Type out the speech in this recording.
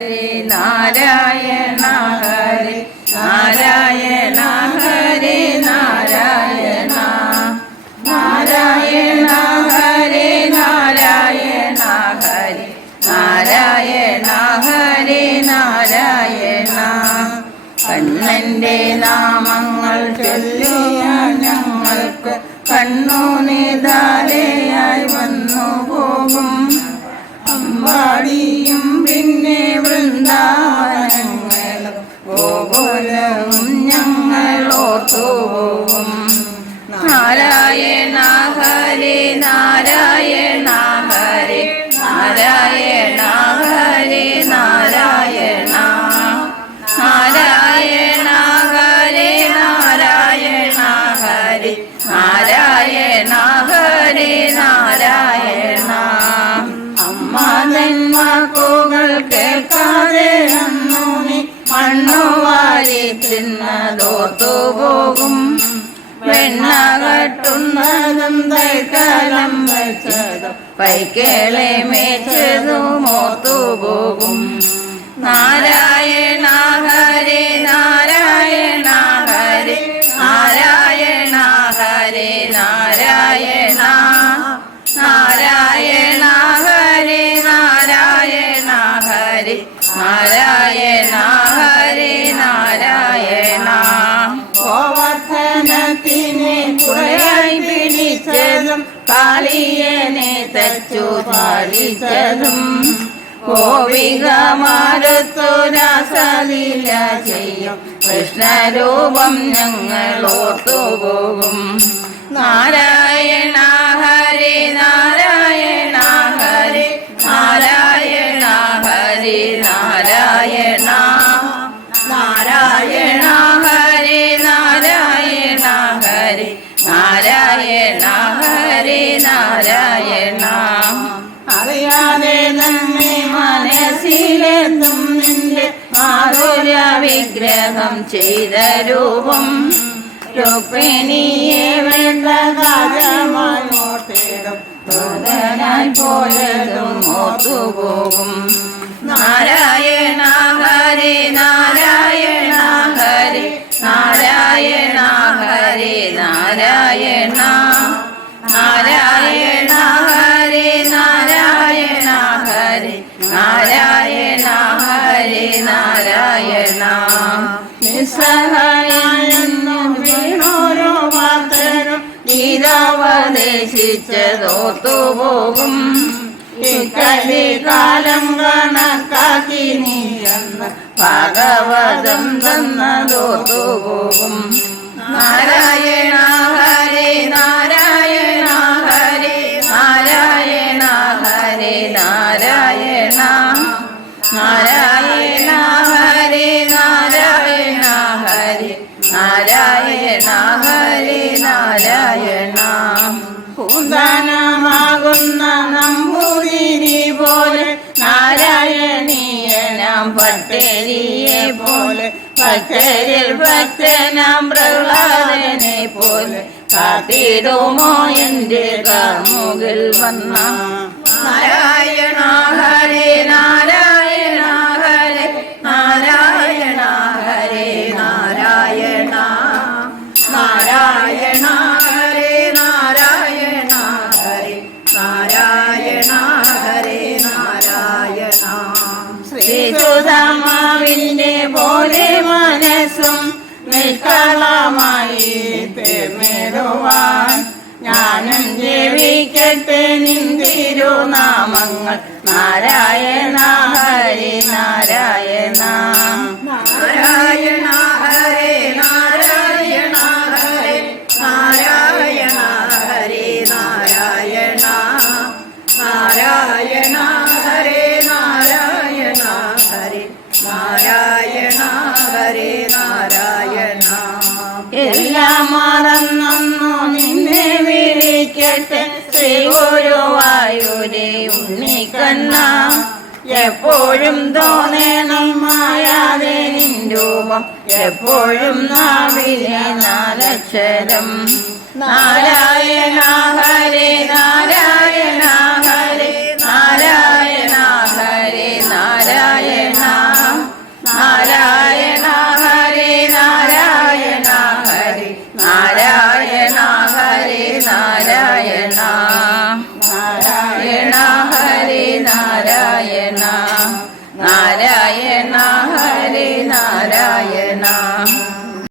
ഹരേ നാരായണ ഹരേ നാരായണ ഹരേ നാരായണ നാരായണ ഹരേ നാരായണ ഹരേ നാരായണ ഹരേ നാരായണ കണ്ണന്റെ നാമങ്ങൾ ചൊല്ലിയ ഞങ്ങൾക്ക് കണ്ണുനിതാരയായി വന്നു പോകും അമ്പാടിയും പിന്നെ വൃന്ദാവനങ്ങളും ഗോകുലവും ഞങ്ങൾ ഓർത്തുപോകും. നാരായണ ഹരേ നാരായണ ഹരേ നാരായണ ഹരേ നാരായണ നാരായണ ഹരേ നാരായണ ഹരേ നാരായണ ഹരേ നാരായണ വാക്കുകൾ കേൾക്കാതെ അന്നു നീ മണ്ണുവാരി തിന്നതോർത്തുപോകും. വെണ്ണ കട്ടുന്നതും തൈക്കലം വെച്ചതും പൈക്കേളെ മേച്ചതും ഓർത്തുപോകും. നാരായണ ഹരേ നാരായണ ഹരേ നാരായണ ഹരേ നാരായണ നാരായണ ഹരേ നാരായണ ഹരേ നാരായണ ഹരേ നാരായണ ഗോവർദ്ധനത്തിനെ കുറയായി പിടിച്ചതും കാളിയനെ തച്ചു പാലിച്ചതും ഗോപികമാരത്തുരാസലീല ചെയ്യും കൃഷ്ണരൂപം ഞങ്ങൾ ഓർത്തുപോകും. നാരായണ ഹരേ നാരായണ ഹരേ നാരായണ ഹരേ നാരായണ നാരായണ ഹരേ നാരായണ ഹരേ നാരായണ ഹരേ നാരായണ അറിയാതെ തന്നെ മനസ്സിലെത്തും നിന്റെ മാധുര്യ വിഗ്രഹം ചെയ്ത രൂപം രുക്മിണിയെ വേണ്ട കാര്യമായോർത്തിടും ദൂതനായി പോയതും ഓർത്തുപോകും. നാരായണ ഹരേ നാരായണ ഹരേ നാരായണ ഹരേ നാരായണ നാരായണ ഹരേ നാരായണ ഹരേ നാരായണ ഹരേ നാരായണ നിസ്സഹായെന്നു വീണോരോ വാർത്തരും ഗീതാവദേശിച്ചതോർത്തുപോകും. ഇക്കലി കാലം കണക്കാക്കി നീ എന്ന് ഭാഗവതം തന്നതോർത്തുപോകും. നാരായണ ഹരേ നാരായണ ഹരേ നാരായണ ഹരേ നാരായണ നാരായണ ഹരേ നാരായണ ഹരേ നാരായണ ഹരേ നാരായണ പൂന്താനമാകുന്ന നമ്പൂതിരി പോലെ നാരായണീയനാം ഭട്ടരിയെ പോലെ ഭക്തരിൽ ഭക്തനാം പ്രഹ്ലാദനെ പോലെ കാത്തിടുമോ എൻ്റെ കാർമുകിൽ വന്ന നാരായണ ഹരേ നാരായണ ഹരേ നാരായണ ഹരേ നാരായണ നാരായണ ഹരേ നാരായണ ഹരേ നാരായണ ഹരേ നാരായണ ശ്രീസുധാമാവിൻ്റെ പോലെ മനസ്സും നിഷ്കളമായി തീർന്നിടുവാൻ ഞാനും ജപിക്കട്ടെ നിന്തിരുനാമങ്ങൾ നാരായണ ഹരേ നാരായണ നാരായണ ഹരേ നാരായണ ഹരേ നാരായണ ഹരേ നാരായണ നാരായണ ഹരേ നാരായണ ഹരേ നാരായണ ഹരേ നാരായണ എല്ലാം മറന്നു നിന്നെ വിളിക്കട്ടെ ശ്രീ ഗുരുവായൂരേ ഉണ്ണിക്കണ്ണ എപ്പോഴും തോന്നണം മായാതെ നിൻ രൂപം എപ്പോഴും നാവിലെ നാലക്ഷരം നാരായണ ഹരേ നാരായണ ഹരേ നാരായണ ഹരേ നാരായണ നാരായണ